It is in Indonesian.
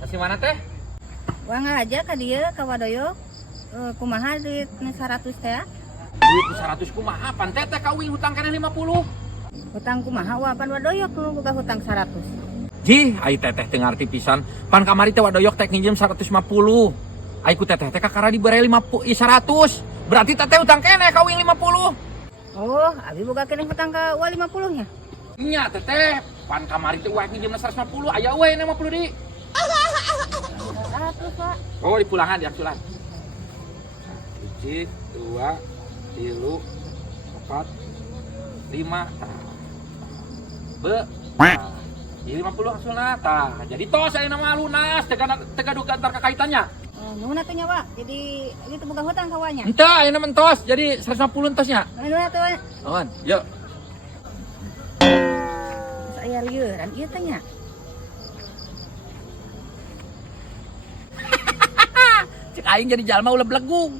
Masih mana teh? Uang aja ka dieu ka Wadoyok. Kumaha duit 100 teh? Duit 100 kumaha? Pan teh kawin hutang keneh 50. Hutang kumaha wapan Wadoyok nu boga hutang 100. Ji, ai teteh teu ngarti pisan. Pan kamari teh Wadoyok teh nginjem 150. Ai ku teteh teh kakara dibere 100. Berarti teteh hutang keneh kawin 50. Oh, abi boga keneh hutang ka uang 50 nya. Nya teteh, pan kamari teh uang nginjem 150, aya we 50 di. 100, Pak. Oh, di pulangan di aksulan. 1, 2, 3, 4, 5. Be. Jadi 50 aksulna tah. Jadi tos aya nama lunas tega duka antar kakaitannya. Nuhun atuh nya, Pak. Jadi itu boga hutang ka wanya. Henteu aya nama tos. Jadi 150 tosnya. Nuhun atuh. Nuhun. Yuk. Saya lieuran ieu teh nya. Cek aing jadi jalma ulah belegung.